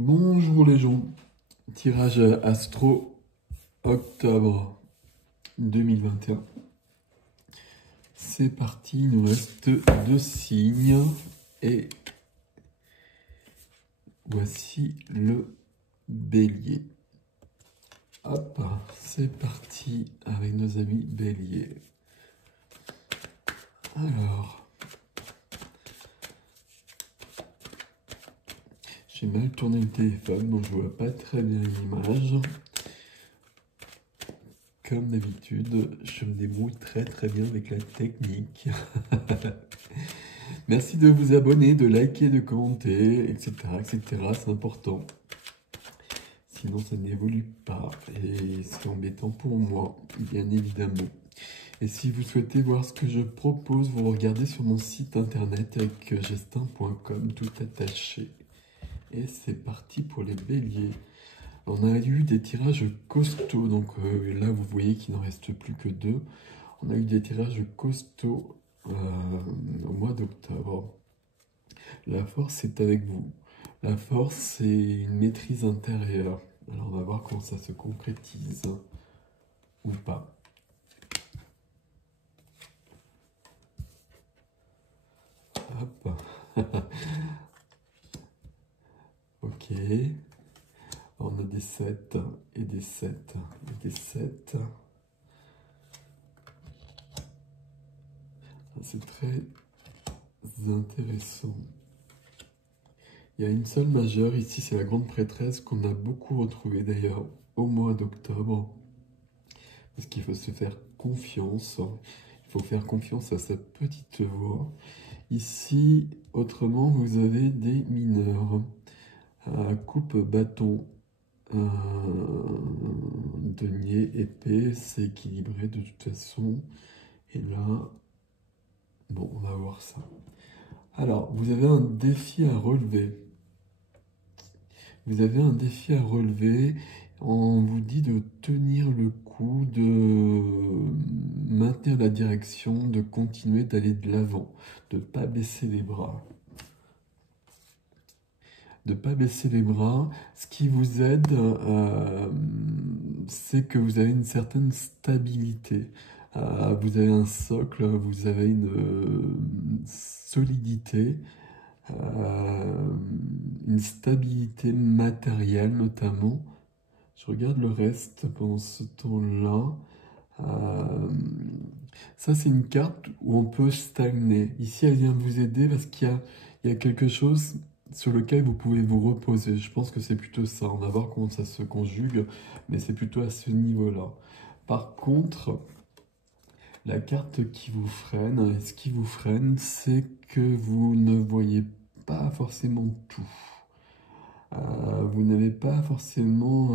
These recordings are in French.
Bonjour les gens, tirage Astro octobre 2021. C'est parti, il nous reste 2 signes et voici le bélier. Hop, c'est parti avec nos amis bélier. Alors, j'ai mal tourné le téléphone, donc je vois pas très bien l'image. Comme d'habitude, je me débrouille très bien avec la technique. Merci de vous abonner, de liker, de commenter, etc. C'est important. Sinon, ça n'évolue pas. Et c'est embêtant pour moi, bien évidemment. Et si vous souhaitez voir ce que je propose, vous regardez sur mon site internet avec gestin.com, tout attaché. Et c'est parti pour les béliers. On a eu des tirages costauds, donc là vous voyez qu'il n'en reste plus que 2. On a eu des tirages costauds au mois d'octobre. La force est avec vous. La force, c'est une maîtrise intérieure. Alors on va voir comment ça se concrétise ou pas. Hop. Ok. On a des 7 et des 7 et des 7. C'est très intéressant. Il y a une seule majeure ici, c'est la grande prêtresse qu'on a beaucoup retrouvée d'ailleurs au mois d'octobre. Parce qu'il faut se faire confiance. Il faut faire confiance à sa petite voix. Ici, autrement, vous avez des mineurs. Coupe, bâton, denier, épée, c'est équilibré de toute façon. Et là, bon, on va voir ça. Alors, vous avez un défi à relever. Vous avez un défi à relever. On vous dit de tenir le coup, de maintenir la direction, de continuer d'aller de l'avant, de ne pas baisser les bras. De ne pas baisser les bras. Ce qui vous aide, c'est que vous avez une certaine stabilité. Vous avez un socle, vous avez une solidité. Une stabilité matérielle notamment. Je regarde le reste pendant ce temps-là. Ça, c'est une carte où on peut stagner. Ici, elle vient vous aider parce qu'il y a quelque chose sur lequel vous pouvez vous reposer. Je pense que c'est plutôt ça. On va voir comment ça se conjugue, mais c'est plutôt à ce niveau-là. Par contre, la carte qui vous freine, ce qui vous freine, c'est que vous ne voyez pas forcément tout. Vous n'avez pas forcément...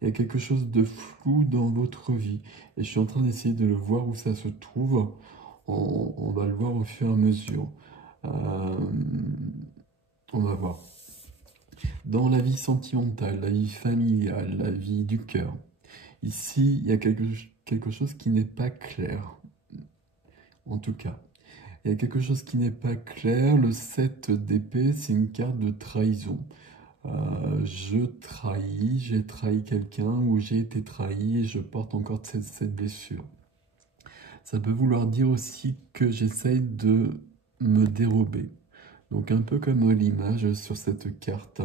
il y a quelque chose de flou dans votre vie. Et je suis en train d'essayer de le voir où ça se trouve. On va le voir au fur et à mesure. On va voir. Dans la vie sentimentale, la vie familiale, la vie du cœur. Ici, il y a quelque chose qui n'est pas clair. En tout cas. Il y a quelque chose qui n'est pas clair. Le 7 d'épée, c'est une carte de trahison. Je trahis, j'ai trahi quelqu'un ou j'ai été trahi et je porte encore cette blessure. Ça peut vouloir dire aussi que j'essaye de me dérober. Donc un peu comme l'image sur cette carte.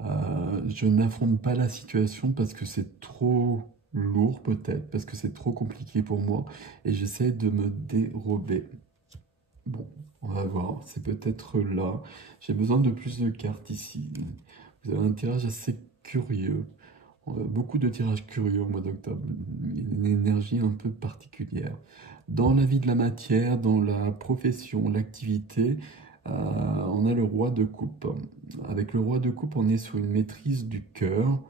Je n'affronte pas la situation parce que c'est trop lourd peut-être, parce que c'est trop compliqué pour moi et j'essaie de me dérober. Bon, on va voir, c'est peut-être là. J'ai besoin de plus de cartes ici. Vous avez un tirage assez curieux. Beaucoup de tirages curieux au mois d'octobre. Une énergie un peu particulière. Dans la vie de la matière, dans la profession, l'activité, on a le roi de coupe. Avec le roi de coupe, on est sur une maîtrise du cœur,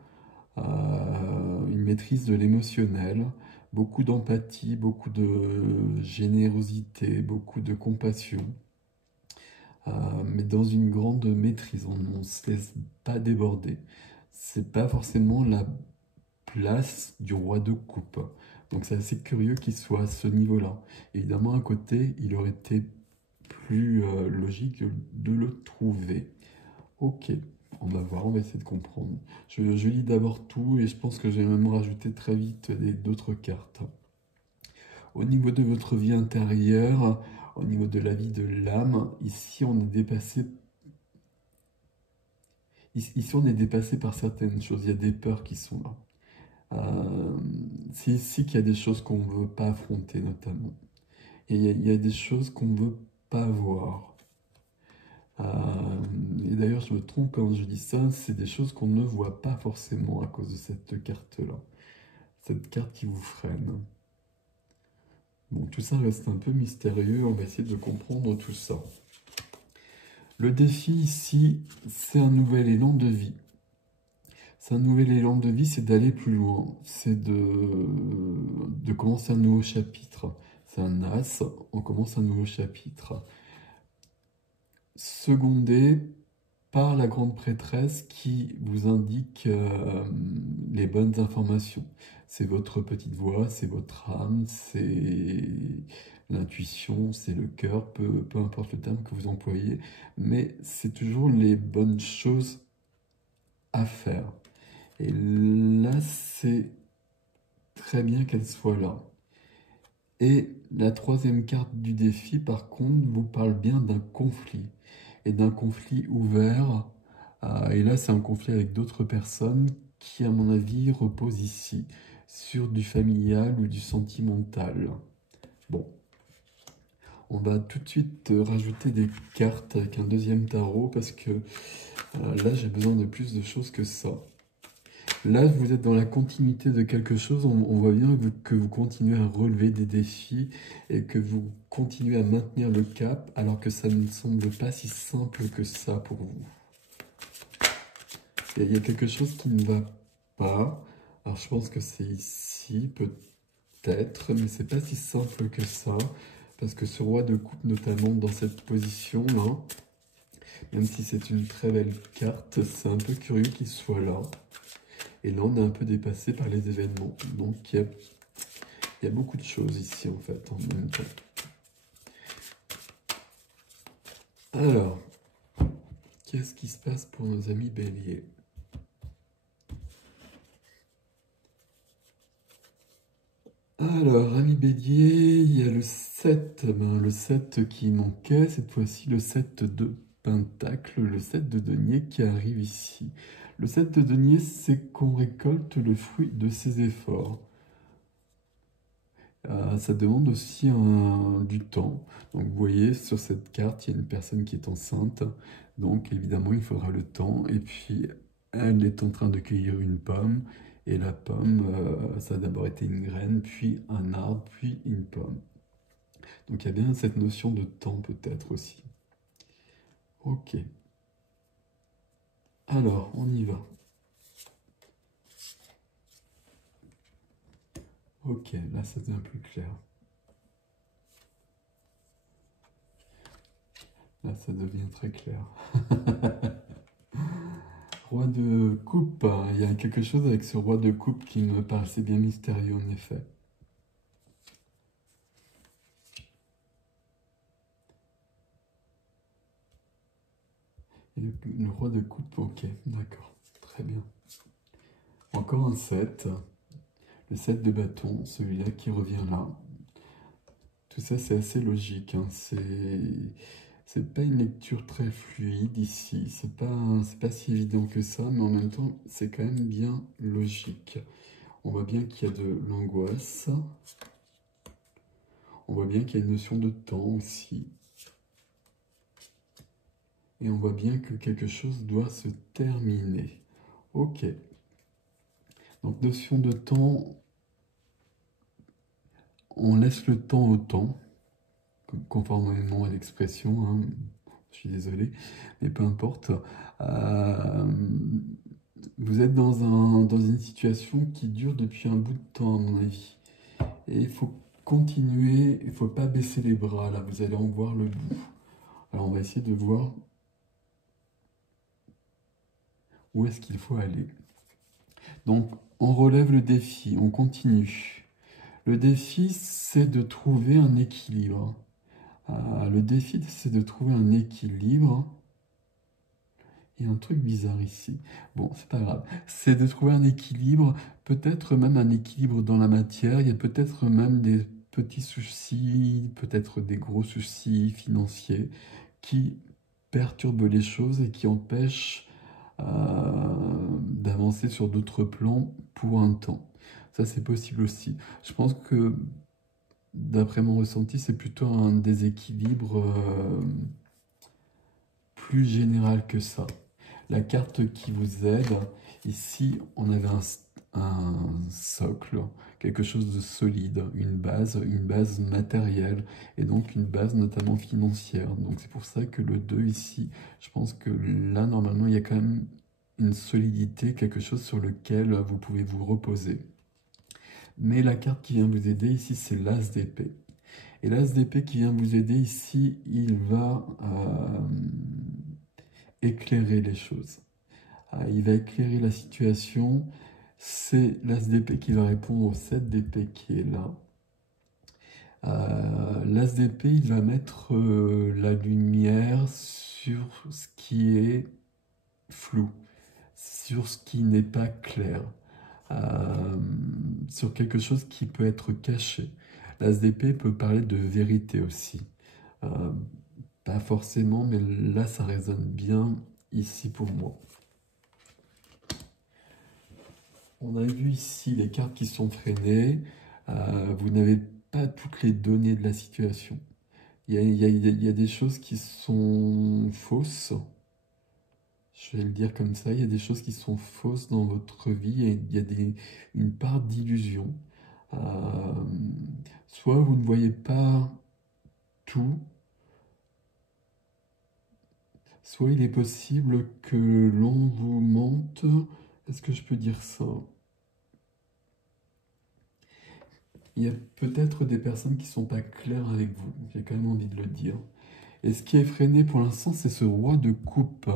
une maîtrise de l'émotionnel, beaucoup d'empathie, beaucoup de générosité, beaucoup de compassion, mais dans une grande maîtrise. On ne se laisse pas déborder. C'est pas forcément la place du roi de coupe. Donc c'est assez curieux qu'il soit à ce niveau-là. Évidemment, à côté, il aurait été plus logique de le trouver. Ok, on va voir, on va essayer de comprendre. Je lis d'abord tout et je pense que je vais même rajouter très vite d'autres cartes. Au niveau de votre vie intérieure, au niveau de la vie de l'âme, ici on est dépassé. Ici on est dépassé par certaines choses, il y a des peurs qui sont là. C'est ici qu'il y a des choses qu'on ne veut pas affronter notamment. Et il y a des choses qu'on ne veut pas voir. Et d'ailleurs, je me trompe quand je dis ça, c'est des choses qu'on ne voit pas forcément à cause de cette carte-là. Cette carte qui vous freine. Bon, tout ça reste un peu mystérieux, on va essayer de comprendre tout ça. Le défi ici, c'est un nouvel élan de vie. C'est un nouvel élan de vie, c'est d'aller plus loin, c'est de commencer un nouveau chapitre. C'est un as, on commence un nouveau chapitre. Secondé par la grande prêtresse qui vous indique les bonnes informations. C'est votre petite voix, c'est votre âme, c'est l'intuition, c'est le cœur, peu importe le terme que vous employez, mais c'est toujours les bonnes choses à faire. Et là, c'est très bien qu'elle soit là. Et la troisième carte du défi, par contre, vous parle bien d'un conflit. Et d'un conflit ouvert. Et là, c'est un conflit avec d'autres personnes qui, à mon avis, repose ici sur du familial ou du sentimental. Bon, on va tout de suite rajouter des cartes avec un deuxième tarot parce que là, j'ai besoin de plus de choses que ça. Là, vous êtes dans la continuité de quelque chose. On voit bien que vous continuez à relever des défis et que vous continuez à maintenir le cap alors que ça ne semble pas si simple que ça pour vous. Il y a quelque chose qui ne va pas. Alors, je pense que c'est ici, peut-être, mais c'est pas si simple que ça. Parce que ce roi de coupe, notamment dans cette position-là, même si c'est une très belle carte, c'est un peu curieux qu'il soit là. Et là, on est un peu dépassé par les événements. Donc, il y a beaucoup de choses ici, en fait, en même temps. Alors, qu'est-ce qui se passe pour nos amis béliers ? Alors, amis bélier, il y a le 7. Le 7 qui manquait, cette fois-ci le 7 de Pentacle, le 7 de denier qui arrive ici. Le 7 de denier, c'est qu'on récolte le fruit de ses efforts. Ça demande aussi du temps. Donc vous voyez, sur cette carte, il y a une personne qui est enceinte. Donc évidemment, il faudra le temps. Et puis, elle est en train de cueillir une pomme. Et la pomme, ça a d'abord été une graine, puis un arbre, puis une pomme. Donc il y a bien cette notion de temps peut-être aussi. Ok. Alors, on y va. Ok, là ça devient plus clair. Là ça devient très clair. Roi de coupe, il y a quelque chose avec ce roi de coupe qui me paraissait bien mystérieux en effet. Et le roi de coupe, ok, d'accord, très bien. Encore un 7, le 7 de bâton, celui-là qui revient là. Tout ça c'est assez logique, hein. C'est pas une lecture très fluide ici, c'est pas si évident que ça, mais en même temps c'est quand même bien logique. On voit bien qu'il y a de l'angoisse, on voit bien qu'il y a une notion de temps aussi. Et on voit bien que quelque chose doit se terminer. Ok. Donc notion de temps, on laisse le temps au temps, conformément à l'expression, hein. Je suis désolé, mais peu importe. Vous êtes dans une situation qui dure depuis un bout de temps, à mon avis. Et il faut continuer, il ne faut pas baisser les bras, là, vous allez en voir le bout. Alors on va essayer de voir où est-ce qu'il faut aller. Donc on relève le défi, on continue. Le défi, c'est de trouver un équilibre. Le défi, c'est de trouver un équilibre. Il y a un truc bizarre ici. Bon, c'est pas grave. C'est de trouver un équilibre, peut-être même un équilibre dans la matière. Il y a peut-être même des petits soucis, peut-être des gros soucis financiers qui perturbent les choses et qui empêchent d'avancer sur d'autres plans pour un temps. Ça, c'est possible aussi. Je pense que, d'après mon ressenti, c'est plutôt un déséquilibre plus général que ça. La carte qui vous aide, ici, on avait un socle, quelque chose de solide, une base matérielle, et donc une base notamment financière. Donc c'est pour ça que le 2 ici, je pense que là, normalement, il y a quand même une solidité, quelque chose sur lequel vous pouvez vous reposer. Mais la carte qui vient vous aider ici, c'est l'As d'épée. Et l'As d'épée qui vient vous aider ici, il va éclairer les choses. Il va éclairer la situation. C'est l'As d'épée qui va répondre au 7 d'épée qui est là. L'As d'épée, il va mettre la lumière sur ce qui est flou, sur ce qui n'est pas clair, sur quelque chose qui peut être caché. L'As d'épée peut parler de vérité aussi. Pas forcément, mais là, ça résonne bien ici pour moi. On a vu ici les cartes qui sont freinées. Vous n'avez pas toutes les données de la situation. Il y a des choses qui sont fausses. Je vais le dire comme ça. Il y a des choses qui sont fausses dans votre vie et il y a une part d'illusion. Soit vous ne voyez pas tout, soit il est possible que l'on vous mente. Est-ce que je peux dire ça? Il y a peut-être des personnes qui ne sont pas claires avec vous. J'ai quand même envie de le dire. Et ce qui est freiné pour l'instant, c'est ce roi de coupe.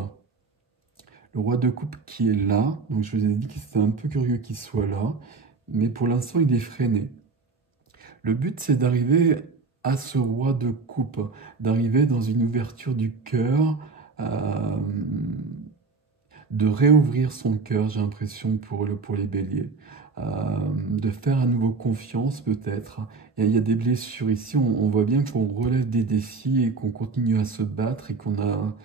Le roi de coupe qui est là. Donc je vous ai dit que c'était un peu curieux qu'il soit là. Mais pour l'instant, il est freiné. Le but, c'est d'arriver à ce roi de coupe. D'arriver dans une ouverture du cœur. De réouvrir son cœur, j'ai l'impression, pour les béliers. De faire à nouveau confiance, peut-être. Il y a des blessures ici, on voit bien qu'on relève des défis et qu'on continue à se battre et qu'on a,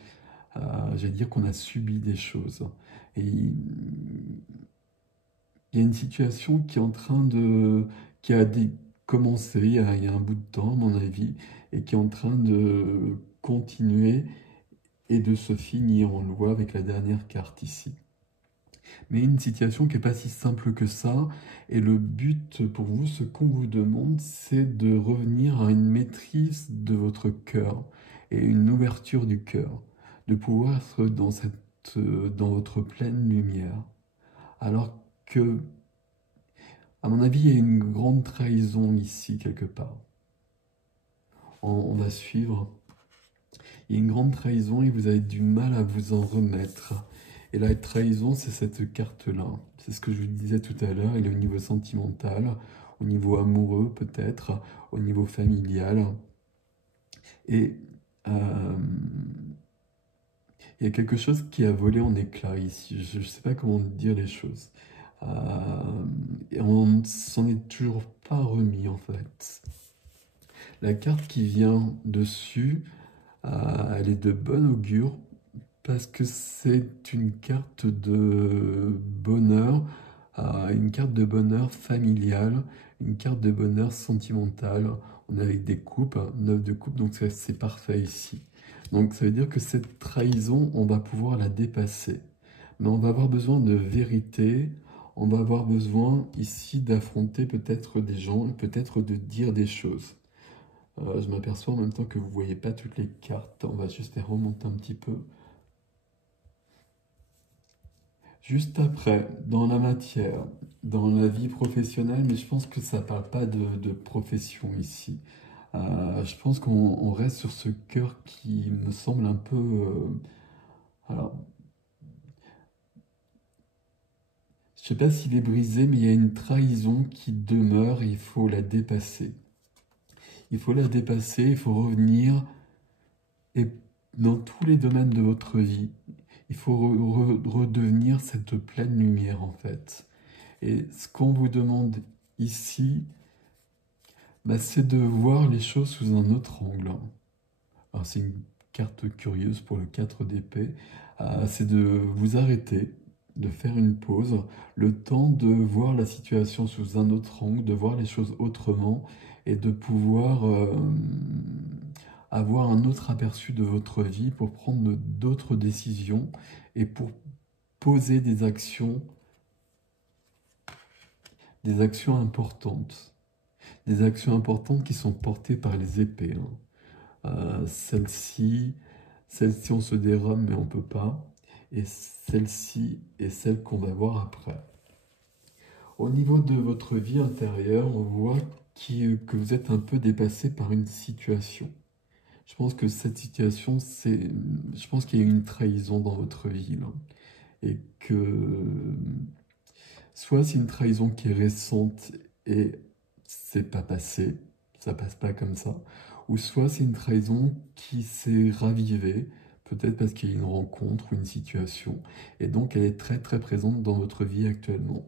j'allais dire qu'on a subi des choses. Et il y a une situation qui est en train qui a commencé il y a un bout de temps, à mon avis, et qui est en train de continuer et de se finir. On le voit avec la dernière carte ici. Mais une situation qui n'est pas si simple que ça. Et le but pour vous, ce qu'on vous demande, c'est de revenir à une maîtrise de votre cœur et une ouverture du cœur, de pouvoir être dans votre pleine lumière. Alors que, à mon avis, il y a une grande trahison ici, quelque part. On va suivre. Il y a une grande trahison et vous avez du mal à vous en remettre. Et la trahison, c'est cette carte-là. C'est ce que je vous disais tout à l'heure. Elle est au niveau sentimental, au niveau amoureux peut-être, au niveau familial. Et il y a quelque chose qui a volé en éclats ici. Je ne sais pas comment dire les choses. Et on ne s'en est toujours pas remis en fait. La carte qui vient dessus, elle est de bon augure. Parce que c'est une carte de bonheur, une carte de bonheur familial, une carte de bonheur sentimental. On est avec des coupes, 9 de coupe, donc c'est parfait ici. Donc ça veut dire que cette trahison, on va pouvoir la dépasser. Mais on va avoir besoin de vérité, on va avoir besoin ici d'affronter peut-être des gens, peut-être de dire des choses. Je m'aperçois en même temps que vous ne voyez pas toutes les cartes. On va juste les remonter un petit peu. Juste après, dans la matière, dans la vie professionnelle, mais je pense que ça ne parle pas de profession ici. Je pense qu'on reste sur ce cœur qui me semble un peu... alors, je ne sais pas s'il est brisé, mais il y a une trahison qui demeure et il faut la dépasser. Il faut la dépasser, il faut revenir, et dans tous les domaines de votre vie, Il faut redevenir cette pleine lumière en fait. Et ce qu'on vous demande ici, bah, c'est de voir les choses sous un autre angle. Alors c'est une carte curieuse pour le 4 d'épée. C'est de vous arrêter, de faire une pause, le temps de voir la situation sous un autre angle, de voir les choses autrement et de pouvoir avoir un autre aperçu de votre vie pour prendre d'autres décisions et pour poser des actions importantes. Des actions importantes qui sont portées par les épées. Celle-ci, on se dérobe mais on peut pas. Et celle-ci est celle qu'on va voir après. Au niveau de votre vie intérieure, on voit que vous êtes un peu dépassé par une situation. Je pense que cette situation, je pense qu'il y a eu une trahison dans votre vie, là. Et que soit c'est une trahison qui est récente et c'est pas passé, ça passe pas comme ça, ou soit c'est une trahison qui s'est ravivée, peut-être parce qu'il y a une rencontre ou une situation, et donc elle est très très présente dans votre vie actuellement.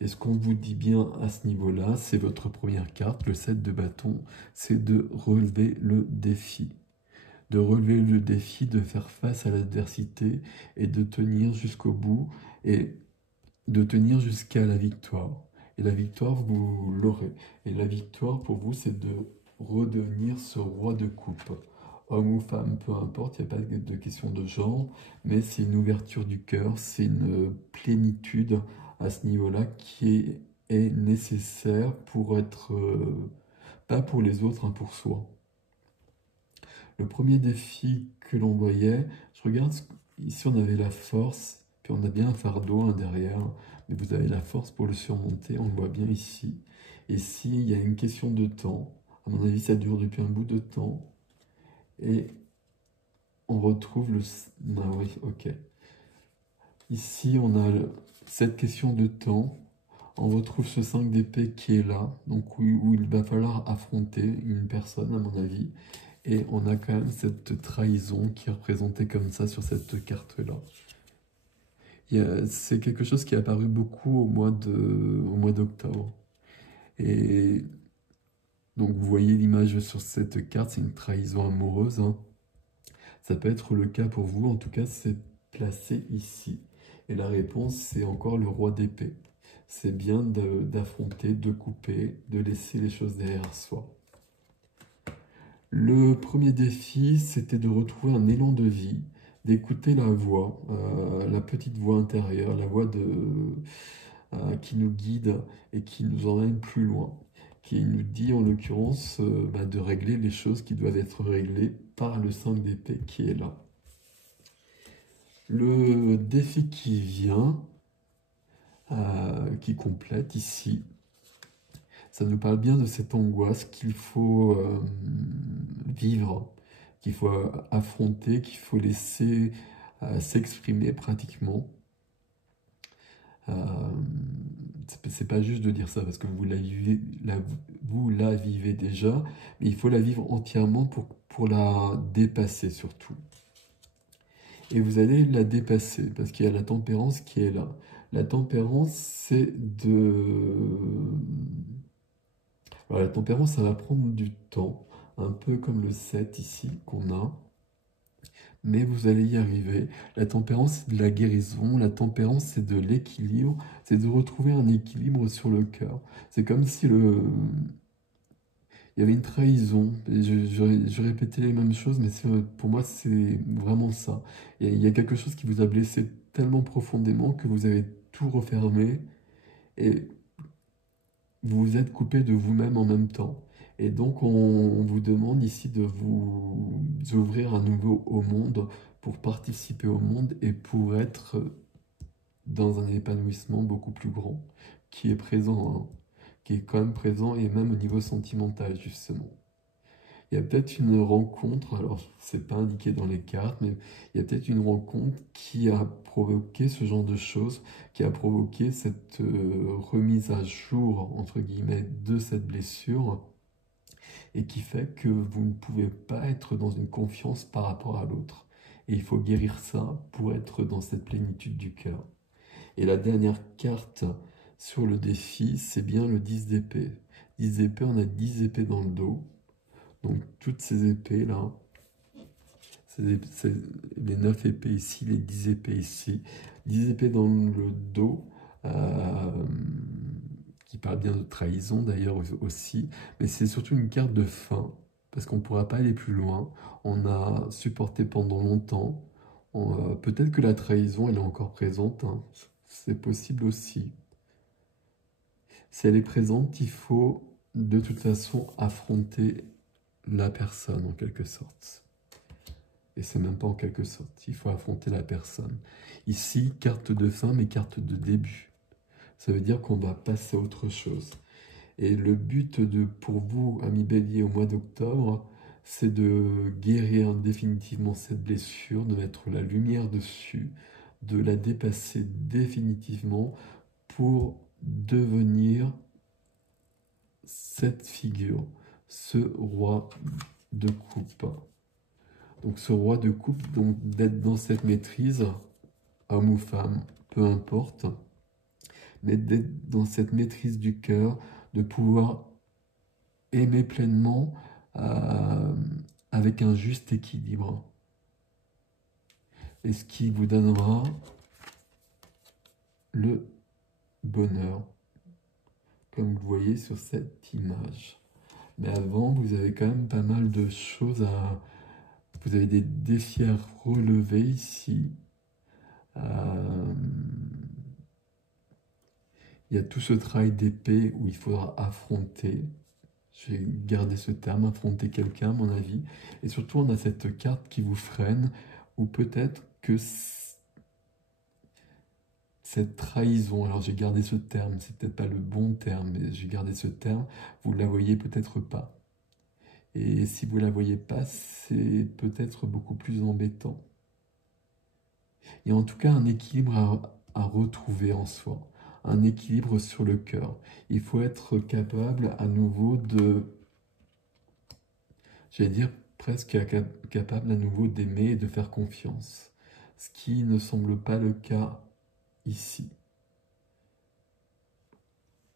Et ce qu'on vous dit bien à ce niveau-là, c'est votre première carte, le 7 de bâton, c'est de relever le défi. De relever le défi, de faire face à l'adversité et de tenir jusqu'au bout et de tenir jusqu'à la victoire. Et la victoire, vous l'aurez. Et la victoire, pour vous, c'est de redevenir ce roi de coupe. Homme ou femme, peu importe, il n'y a pas de question de genre, mais c'est une ouverture du cœur, c'est une plénitude à ce niveau-là qui est nécessaire pour être, pas pour les autres, hein, pour soi. Le premier défi que l'on voyait, je regarde, ici on avait la force, puis on a bien un fardeau hein, derrière, mais vous avez la force pour le surmonter, on le voit bien ici. Et ici, il y a une question de temps. À mon avis, ça dure depuis un bout de temps. Et on retrouve le... Ah oui, ok. Ici, on a cette question de temps. On retrouve ce 5 d'épée qui est là, donc où il va falloir affronter une personne, à mon avis. Et on a quand même cette trahison qui est représentée comme ça sur cette carte-là. C'est quelque chose qui est apparu beaucoup au mois d'octobre. Et donc vous voyez l'image sur cette carte, c'est une trahison amoureuse. Hein. Ça peut être le cas pour vous, en tout cas c'est placé ici. Et la réponse, c'est encore le roi d'épée. C'est bien d'affronter, de couper, de laisser les choses derrière soi. Le premier défi, c'était de retrouver un élan de vie, d'écouter la voix, la petite voix intérieure, la voix qui nous guide et qui nous emmène plus loin, qui nous dit en l'occurrence de régler les choses qui doivent être réglées par le 5 d'épée qui est là. Le défi qui vient, qui complète ici, ça nous parle bien de cette angoisse qu'il faut vivre, qu'il faut affronter, qu'il faut laisser s'exprimer pratiquement. C'est pas juste de dire ça parce que vous la vivez déjà, mais il faut la vivre entièrement pour la dépasser surtout. Et vous allez la dépasser parce qu'il y a la tempérance qui est là. La tempérance, c'est Alors, la tempérance, ça va prendre du temps, un peu comme le 7 ici qu'on a. Mais vous allez y arriver. La tempérance, c'est de la guérison. La tempérance, c'est de l'équilibre. C'est de retrouver un équilibre sur le cœur. C'est comme si il y avait une trahison. Et je répétais les mêmes choses, mais pour moi, c'est vraiment ça. Il y a quelque chose qui vous a blessé tellement profondément que vous avez tout refermé et vous vous êtes coupé de vous-même en même temps. Et donc, on vous demande ici de vous ouvrir à nouveau au monde pour participer au monde et pour être dans un épanouissement beaucoup plus grand, qui est présent, hein, qui est quand même présent et même au niveau sentimental, justement. Il y a peut-être une rencontre, alors c'est pas indiqué dans les cartes, mais il y a peut-être une rencontre qui a provoqué ce genre de choses, qui a provoqué cette remise à jour, entre guillemets, de cette blessure, et qui fait que vous ne pouvez pas être dans une confiance par rapport à l'autre. Et il faut guérir ça pour être dans cette plénitude du cœur. Et la dernière carte sur le défi, c'est bien le 10 d'épée. 10 d'épée, on a 10 épées dans le dos. Donc toutes ces épées-là, c'est les 9 épées ici, les 10 épées ici. 10 épées dans le dos, qui parle bien de trahison d'ailleurs aussi. Mais c'est surtout une carte de fin, parce qu'on ne pourra pas aller plus loin. On a supporté pendant longtemps. Peut-être que la trahison, elle est encore présente, hein. C'est possible aussi. Si elle est présente, il faut de toute façon affronter la personne en quelque sorte. Et c'est même pas en quelque sorte, il faut affronter la personne. Ici, carte de fin, mais carte de début. Ça veut dire qu'on va passer à autre chose. Et le but pour vous, amis Bélier, au mois d'octobre, c'est de guérir définitivement cette blessure, de mettre la lumière dessus, de la dépasser définitivement pour devenir cette figure, ce roi de coupe. Donc ce roi de coupe, donc d'être dans cette maîtrise, homme ou femme, peu importe, mais d'être dans cette maîtrise du cœur, de pouvoir aimer pleinement avec un juste équilibre. Et ce qui vous donnera le bonheur, comme vous voyez sur cette image. Mais avant, vous avez quand même pas mal de choses à... Vous avez des défis à relever ici. Il y a tout ce travail d'épée où il faudra affronter. Je vais garder ce terme, affronter quelqu'un, à mon avis. Et surtout, on a cette carte qui vous freine, ou peut-être que cette trahison, alors j'ai gardé ce terme, c'est peut-être pas le bon terme, mais j'ai gardé ce terme, vous ne la voyez peut-être pas. Et si vous ne la voyez pas, c'est peut-être beaucoup plus embêtant. Il y a en tout cas un équilibre à retrouver en soi, un équilibre sur le cœur. Il faut être capable à nouveau de, j'allais dire presque capable à nouveau d'aimer et de faire confiance. Ce qui ne semble pas le cas ici.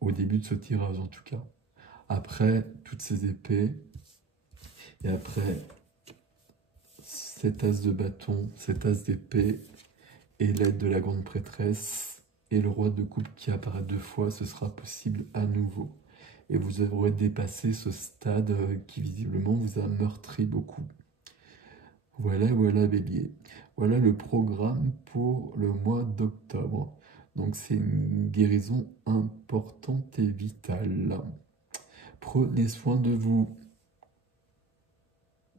Au début de ce tirage en tout cas. Après toutes ces épées, et après cet as de bâton, cet as d'épée, et l'aide de la grande prêtresse, et le roi de coupe qui apparaît 2 fois, ce sera possible à nouveau. Et vous aurez dépassé ce stade qui visiblement vous a meurtri beaucoup. Voilà, voilà Bélier. Voilà le programme pour le mois d'octobre. Donc c'est une guérison importante et vitale. Prenez soin de vous.